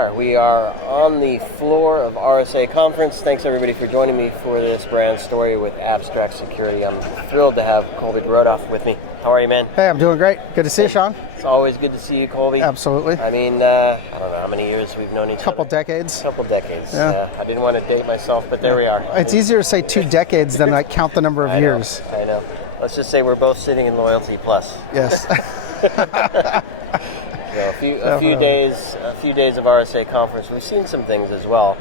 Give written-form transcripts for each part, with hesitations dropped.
are. We are on the floor of RSA Conference. Thanks everybody for joining me for this brand story with Abstract Security. I'm thrilled to have Colby DeRodeff with me. How are you, man? Hey, I'm doing great. Good to see you, Sean. It's always good to see you, Colby. Absolutely. I mean, I don't know how many years we've known each other. Couple decades. Couple decades. Yeah. I didn't want to date myself, but there we are. It's easier to say 2 decades than like count the number of years. I know. Let's just say we're both sitting in Loyalty Plus. Yes. A few days of RSA Conference. We've seen some things as well.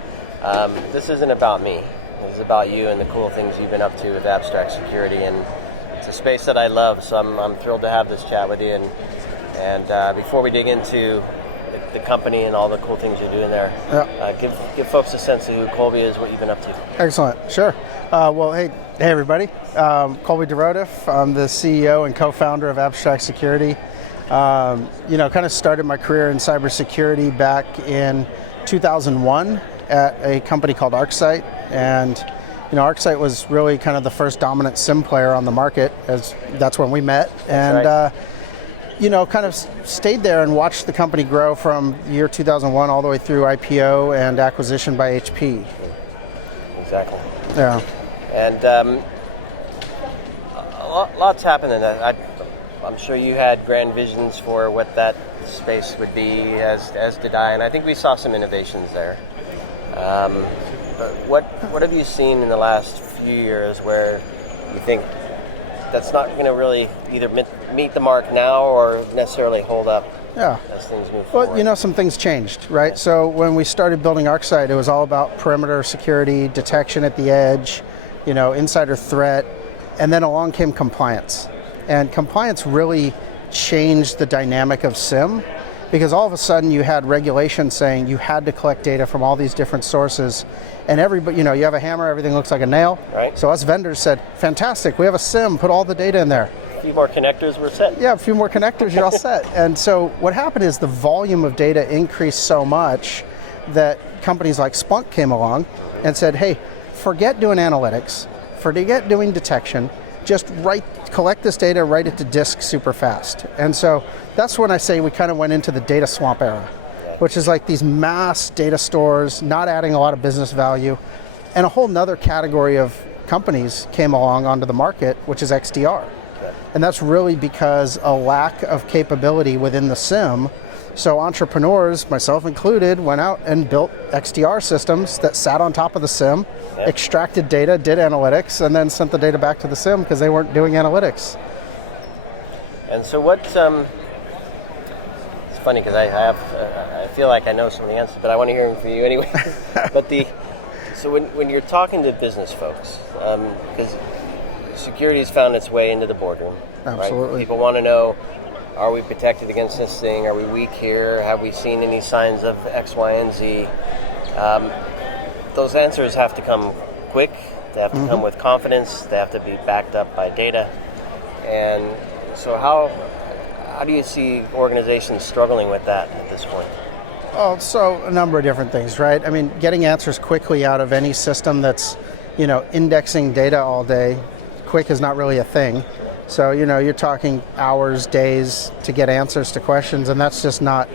This isn't about me. This is about you and the cool things you've been up to with Abstract Security, and it's a space that I love. So I'm thrilled to have this chat with you. And before we dig into the company and all the cool things you're doing there, give folks a sense of who Colby is, what you've been up to. Excellent. Sure. Well, hey everybody. Colby DeRodeff. I'm the CEO and co-founder of Abstract Security. Kind of started my career in cybersecurity back in 2001 at a company called ArcSight, and ArcSight was really kind of the first dominant SIM player on the market, as that's when we met. And right. Kind of stayed there and watched the company grow from the year 2001 all the way through IPO and acquisition by HP. Exactly. Yeah. And lots happened in that. I'm sure you had grand visions for what that space would be, as did I, and I think we saw some innovations there. But what have you seen in the last few years where you think that's not going to really either meet the mark now or necessarily hold up as things move forward? Well, some things changed, right? So when we started building ArcSight, it was all about perimeter security, detection at the edge, insider threat, and then along came compliance. And compliance really changed the dynamic of SIM, because all of a sudden you had regulation saying you had to collect data from all these different sources, and everybody, you have a hammer, everything looks like a nail. Right. So us vendors said, fantastic, we have a SIM, put all the data in there. A few more connectors, we're set. Yeah, a few more connectors, you're all set. And so what happened is the volume of data increased so much that companies like Splunk came along and said, hey, forget doing analytics, forget doing detection, just collect this data, write it to disk super fast. And so that's when I say we kind of went into the data swamp era, which is like these mass data stores, not adding a lot of business value. And a whole nother category of companies came along onto the market, which is XDR. And that's really because a lack of capability within the SIM. So entrepreneurs, myself included, went out and built XDR systems that sat on top of the SIM, extracted data, did analytics, and then sent the data back to the SIM because they weren't doing analytics. And so it's funny because I feel like I know some of the answers, but I want to hear them from you anyway. But so when you're talking to business folks, because security has found its way into the boardroom. Absolutely. Right? People want to know, are we protected against this thing? Are we weak here? Have we seen any signs of X, Y, and Z? Those answers have to come quick. They have to come with confidence. They have to be backed up by data. And so how do you see organizations struggling with that at this point? Oh, so a number of different things, right? I mean, getting answers quickly out of any system that's, indexing data all day, quick is not really a thing. So, you're talking hours, days to get answers to questions, and that's just not,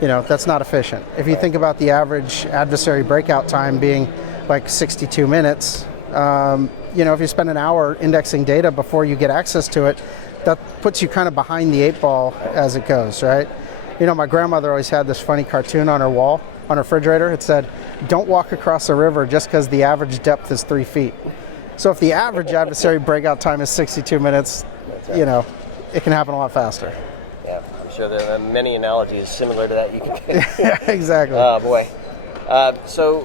that's not efficient. If you think about the average adversary breakout time being like 62 minutes, if you spend an hour indexing data before you get access to it, that puts you kind of behind the 8 ball as it goes, right? My grandmother always had this funny cartoon on her wall, on her refrigerator. It said, don't walk across a river just because the average depth is 3 feet. So if the average adversary breakout time is 62 minutes, it can happen a lot faster. Yeah, I'm sure there are many analogies similar to that you can take. Yeah, exactly. Oh, boy. So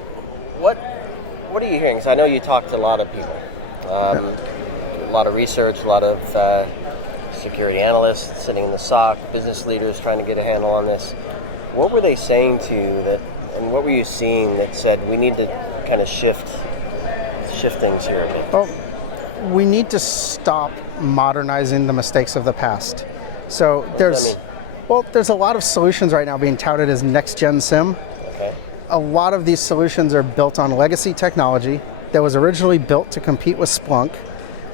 what are you hearing? Because I know you talk to a lot of people, a lot of research, a lot of security analysts sitting in the SOC, business leaders trying to get a handle on this. What were they saying to you and what were you seeing that said we need to kind of shift things here a bit? Well, we need to stop modernizing the mistakes of the past. So there's a lot of solutions right now being touted as next-gen SIM. Okay. A lot of these solutions are built on legacy technology that was originally built to compete with Splunk,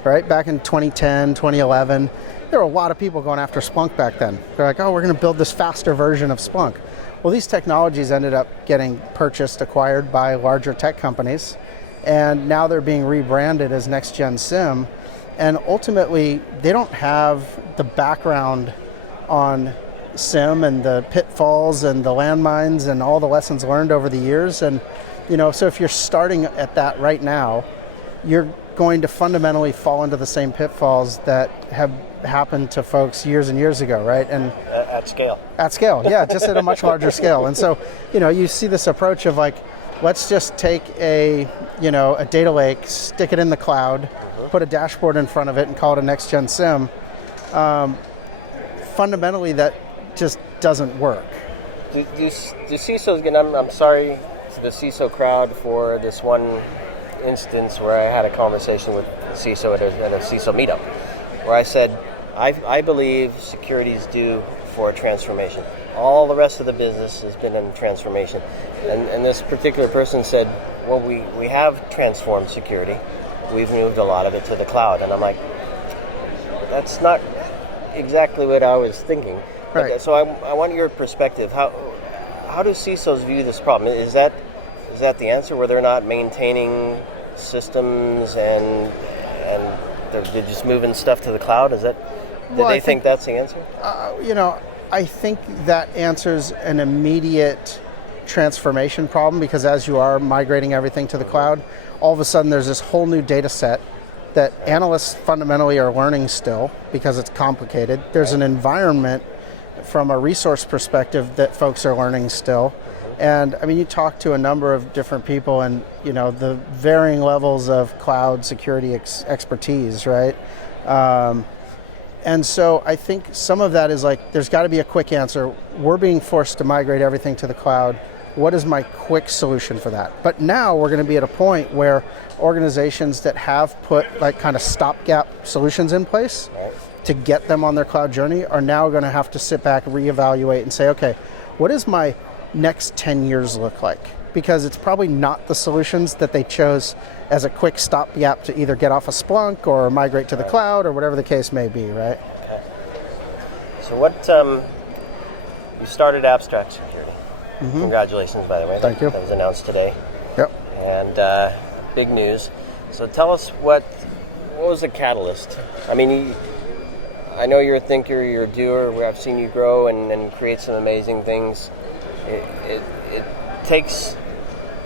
right? Back in 2010, 2011, there were a lot of people going after Splunk back then. They're like, oh, we're going to build this faster version of Splunk. Well, these technologies ended up getting purchased, acquired by larger tech companies, and now they're being rebranded as Next-Gen SIEM, and ultimately they don't have the background on SIEM and the pitfalls and the landmines and all the lessons learned over the years. And so if you're starting at that right now, you're going to fundamentally fall into the same pitfalls that have happened to folks years and years ago, right? And at scale. At scale, yeah, just at a much larger scale. And so, you see this approach of like, let's just take a data lake, stick it in the cloud, put a dashboard in front of it, and call it a next-gen SIEM. Fundamentally, that just doesn't work. Do CISOs get? I'm sorry to the CISO crowd for this one instance where I had a conversation with the CISO at a CISO meetup, where I said, I believe security is due for a transformation. All the rest of the business has been in transformation. And this particular person said, well, we have transformed security. We've moved a lot of it to the cloud. And I'm like, that's not exactly what I was thinking. Right. So I want your perspective. How do CISOs view this problem? Is that the answer, where they're not maintaining systems and they're just moving stuff to the cloud? Is that? Do they think that's the answer? I think that answers an immediate transformation problem, because as you are migrating everything to the cloud, all of a sudden there's this whole new data set that analysts fundamentally are learning still because it's complicated. There's an environment from a resource perspective that folks are learning still. And I mean, you talk to a number of different people and, the varying levels of cloud security expertise, right? And so I think some of that is like, there's got to be a quick answer. We're being forced to migrate everything to the cloud. What is my quick solution for that? But now we're going to be at a point where organizations that have put like kind of stopgap solutions in place to get them on their cloud journey are now going to have to sit back, reevaluate and say, okay, what does my next 10 years look like? Because it's probably not the solutions that they chose as a quick stopgap to either get off of Splunk or migrate to the cloud or whatever the case may be, right? Okay. So what, you started Abstract Security. Mm-hmm. Congratulations, by the way. Thank you. That was announced today. Yep. And big news. So tell us what was the catalyst? I mean, I know you're a thinker, you're a doer. I've seen you grow and create some amazing things. It takes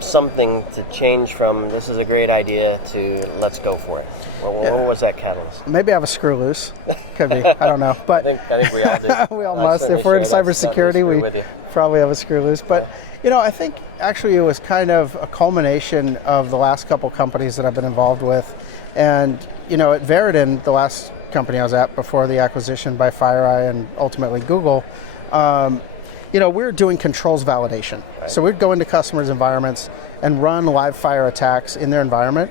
something to change from this is a great idea to let's go for it. What was that catalyst? Maybe I have a screw loose. Could be. I don't know. But I think we all do. We all must. If we're in cybersecurity, we probably have a screw loose. But I think actually it was kind of a culmination of the last couple companies that I've been involved with. And at Veridin, the last company I was at before the acquisition by FireEye and ultimately Google, we were doing controls validation. Right. So we'd go into customers' environments and run live fire attacks in their environment,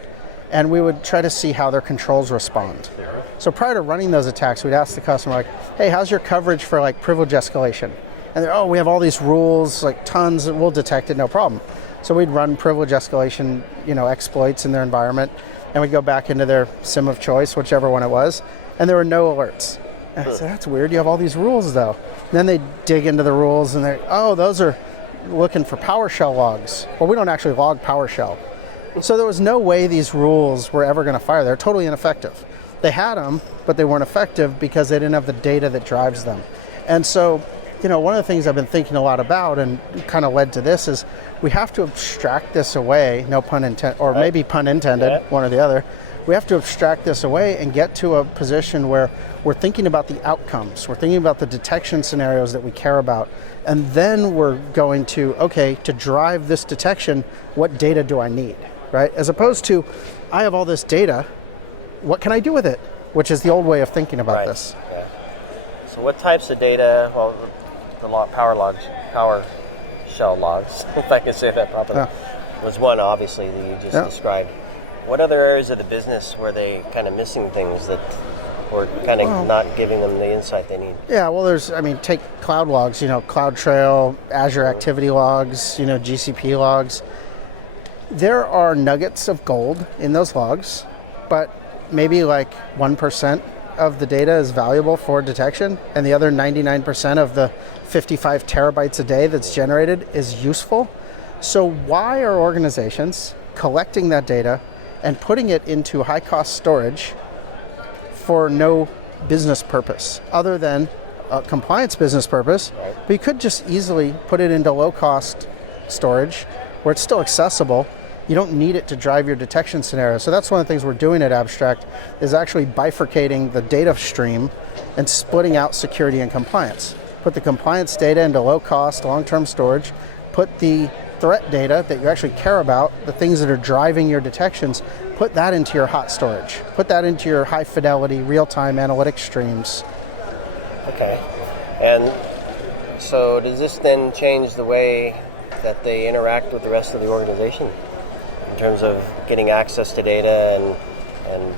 and we would try to see how their controls respond. Yeah. So prior to running those attacks, we'd ask the customer, like, hey, how's your coverage for like privilege escalation? And they're, we have all these rules, like tons, we'll detect it, no problem. So we'd run privilege escalation, exploits in their environment, and we'd go back into their SIM of choice, whichever one it was, and there were no alerts. And I said, that's weird, you have all these rules though. And then they dig into the rules and they're, those are looking for PowerShell logs. Well, we don't actually log PowerShell. So there was no way these rules were ever going to fire. They're totally ineffective. They had them, but they weren't effective because they didn't have the data that drives them. And so, one of the things I've been thinking a lot about and kind of led to this is we have to abstract this away, no pun intended, or maybe pun intended, one or the other. We have to abstract this away and get to a position where we're thinking about the outcomes. We're thinking about the detection scenarios that we care about. And then we're going to, to drive this detection, what data do I need, right? As opposed to, I have all this data, what can I do with it? Which is the old way of thinking about this. Yeah. So what types of data, the PowerShell logs, if I can say that properly, was one, obviously, that you just described. What other areas of the business were they kind of missing things that were kind of not giving them the insight they need? Yeah, well, take cloud logs, CloudTrail, Azure Activity Logs, GCP logs. There are nuggets of gold in those logs, but maybe like 1% of the data is valuable for detection, and the other 99% of the 55 terabytes a day that's generated is useful. So why are organizations collecting that data and putting it into high-cost storage for no business purpose other than a compliance business purpose? Right. But you could just easily put it into low-cost storage where it's still accessible. You don't need it to drive your detection scenario. So that's one of the things we're doing at Abstract, is actually bifurcating the data stream and splitting out security and compliance. Put the compliance data into low-cost, long-term storage. Put the threat data that you actually care about, the things that are driving your detections, put that into your hot storage. Put that into your high-fidelity, real-time analytics streams. Okay. And so does this then change the way that they interact with the rest of the organization in terms of getting access to data and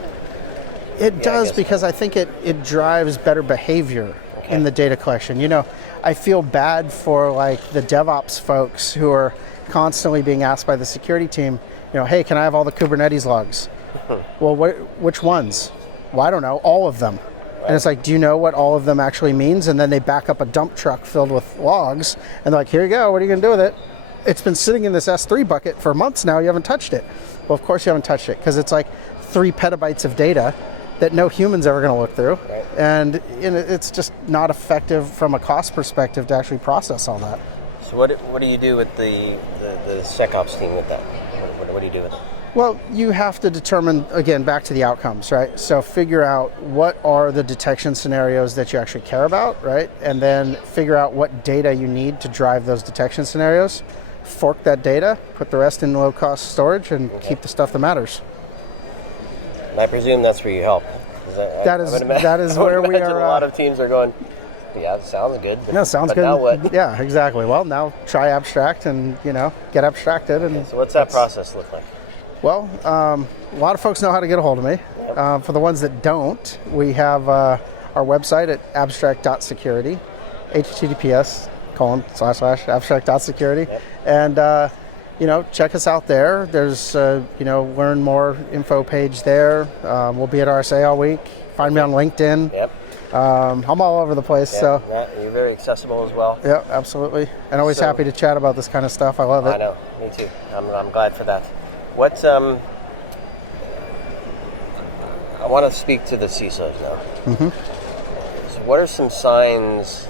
It does, because I think it drives better behavior in the data collection. You know, I feel bad for like the DevOps folks who are constantly being asked by the security team, you know, hey, can I have all the Kubernetes logs? Well, which ones? Well, I don't know, all of them. And it's like, do you know what all of them actually means? And then they back up a dump truck filled with logs, and they're like, here you go, what are you going to do with it? It's been sitting in this S3 bucket for months now, you haven't touched it. Well, of course you haven't touched it, because it's like 3 petabytes of data that no human's ever going to look through. Right. And it's just not effective from a cost perspective to actually process all that. So what do you do with the SecOps team with that? What do you do with it? Well, you have to determine, again, back to the outcomes, right? So figure out what are the detection scenarios that you actually care about, right? And then figure out what data you need to drive those detection scenarios. Fork that data, put the rest in low-cost storage, and keep the stuff that matters. And I presume that's where you help. That is where we are. A lot of teams are going, yeah, it sounds good. No, sounds good. Now what? Yeah, exactly. Well, now try Abstract and, get abstracted. And so what's that process look like? Well, a lot of folks know how to get a hold of me. Yep. For the ones that don't, we have our website at abstract.security, https://abstract.security. Yep. And, check us out there. There's, learn more info page there. We'll be at RSA all week. Find me on LinkedIn. Yep. I'm all over the place. Yeah, So you're very accessible as well. Yeah, absolutely. And always happy to chat about this kind of stuff. I love it. I know. Me too. I'm glad for that. What's I want to speak to the CISOs now. Mm-hmm. So what are some signs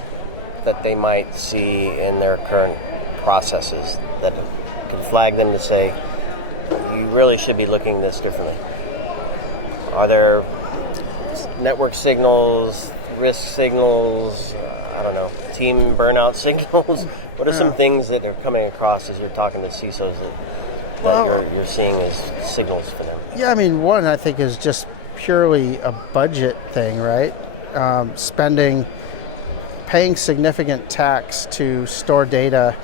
that they might see in their current processes that can flag them to say, you really should be looking at this differently? Are there network signals, risk signals, I don't know, team burnout signals? What are some things that are coming across as you're talking to CISOs that you're seeing as signals for them? Yeah, I mean, one I think is just purely a budget thing, right? Paying significant tax to store data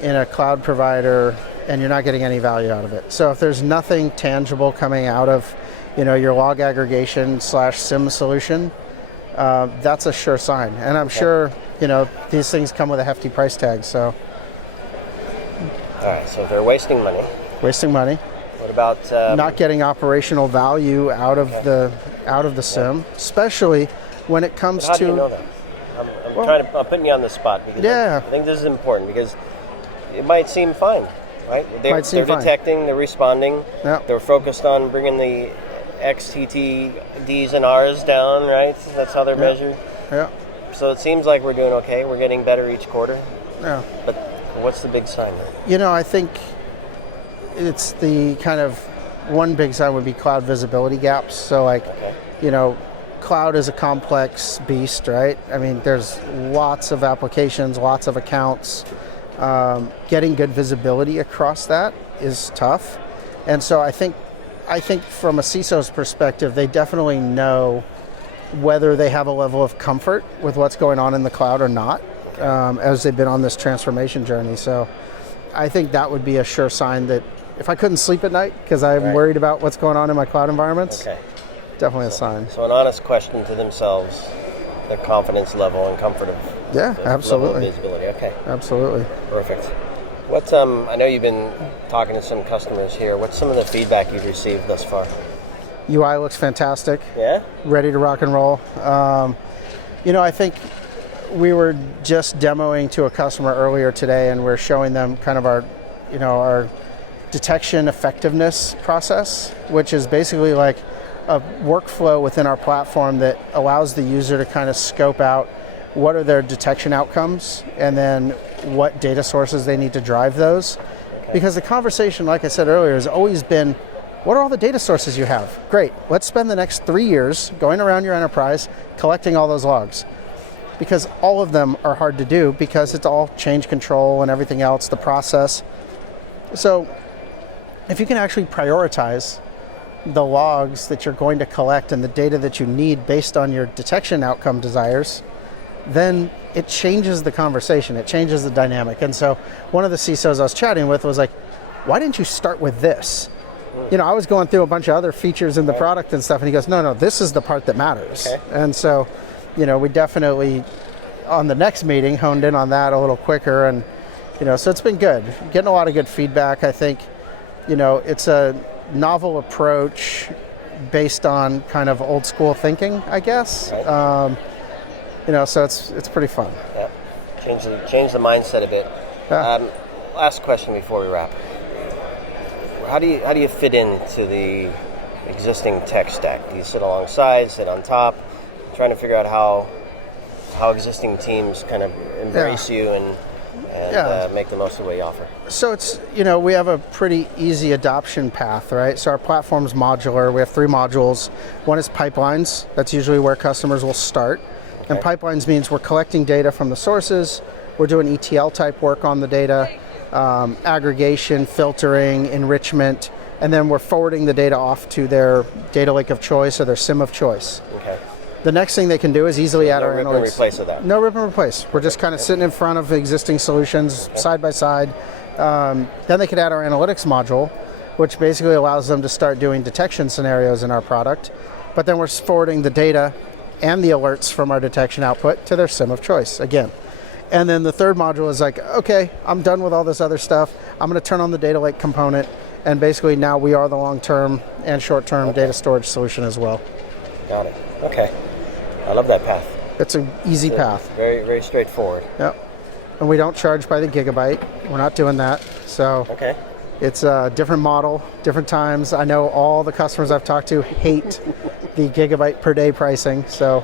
in a cloud provider, and you're not getting any value out of it. So if there's nothing tangible coming out of, your log aggregation /SIM solution, that's a sure sign. And I'm sure, these things come with a hefty price tag. So. All right. So if they're wasting money. What about not getting operational value out of the SIM, especially when it comes how to. Do you know that? I'm putting you on the spot because I think this is important because it might seem fine, right? They're detecting, they're responding, they're focused on bringing the XTTDs and Rs down, right? That's how they're measured. Yeah. So it seems like we're doing okay. We're getting better each quarter. Yeah. But what's the big sign? I think it's the kind of one big sign would be cloud visibility gaps. So cloud is a complex beast, right? I mean, there's lots of applications, lots of accounts. Getting good visibility across that is tough. And so I think from a CISO's perspective, they definitely know whether they have a level of comfort with what's going on in the cloud or not, as they've been on this transformation journey. So I think that would be a sure sign that if I couldn't sleep at night because I'm worried about what's going on in my cloud environments, definitely a sign. So an honest question to themselves, their confidence level and comfort of absolutely. Level of visibility. Okay. Absolutely. Perfect. What's I know you've been talking to some customers here. What's some of the feedback you've received thus far? UI looks fantastic. Yeah? Ready to rock and roll. I think we were just demoing to a customer earlier today, and we're showing them kind of our detection effectiveness process, which is basically like a workflow within our platform that allows the user to kind of scope out what are their detection outcomes and then what data sources they need to drive those. Okay. Because the conversation, like I said earlier, has always been, what are all the data sources you have? Great, let's spend the next 3 years going around your enterprise collecting all those logs. Because all of them are hard to do because it's all change control and everything else, the process. So if you can actually prioritize the logs that you're going to collect and the data that you need based on your detection outcome desires, then it changes the conversation, it changes the dynamic. And so one of the CISOs I was chatting with was like, why didn't you start with this? I was going through a bunch of other features in the product and stuff, and he goes, no, this is the part that matters. Okay. And so, we definitely, on the next meeting, honed in on that a little quicker. And, so it's been good. Getting a lot of good feedback. I think, it's a novel approach based on kind of old school thinking, I guess. Right. So it's pretty fun. Yeah. Change the mindset a bit. Yeah. Last question before we wrap. How do you fit into the existing tech stack? Do you sit alongside, sit on top, trying to figure out how existing teams kind of embrace you and make the most of what you offer? So it's, we have a pretty easy adoption path, right? So our platform's modular. We have 3 modules. One is pipelines. That's usually where customers will start. Okay. And pipelines means we're collecting data from the sources. We're doing ETL type work on the data, aggregation, filtering, enrichment, and then we're forwarding the data off to their data lake of choice or their SIM of choice. Okay. The next thing they can do is easily add our analytics. No rip and replace of that. No rip and replace. We're just kind of sitting in front of existing solutions side by side. Then they could add our analytics module, which basically allows them to start doing detection scenarios in our product. But then we're forwarding the data and the alerts from our detection output to their SIM of choice again. And then the third module is like, okay, I'm done with all this other stuff. I'm going to turn on the data lake component. And basically now we are the long-term and short-term data storage solution as well. Got it. Okay. I love that path. It's an easy path. Very, very straightforward. Yep. And we don't charge by the gigabyte. We're not doing that. So it's a different model, different times. I know all the customers I've talked to hate the gigabyte per day pricing. So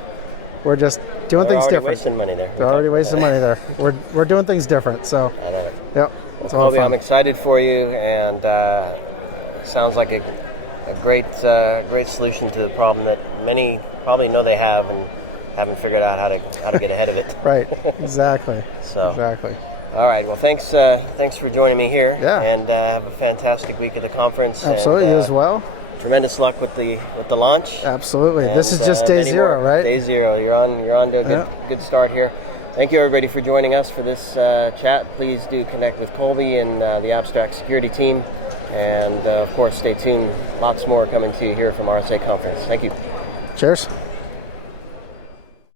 we're just doing things different. Wasting money there. They're already wasting money there. We're doing things different. So I love it. Yep. Well, Colby, I'm excited for you, and sounds like a great solution to the problem that many probably know they have and haven't figured out how to get ahead of it. Right. Exactly. Exactly. All right. Well, thanks for joining me here. Yeah. And have a fantastic week at the conference. Absolutely. You as well. Tremendous luck with the launch. Absolutely. And this is just day 0, right? Day 0. You're on to a good start here. Thank you, everybody, for joining us for this chat. Please do connect with Colby and the Abstract Security team. And, of course, stay tuned. Lots more coming to you here from RSA Conference. Thank you. Cheers.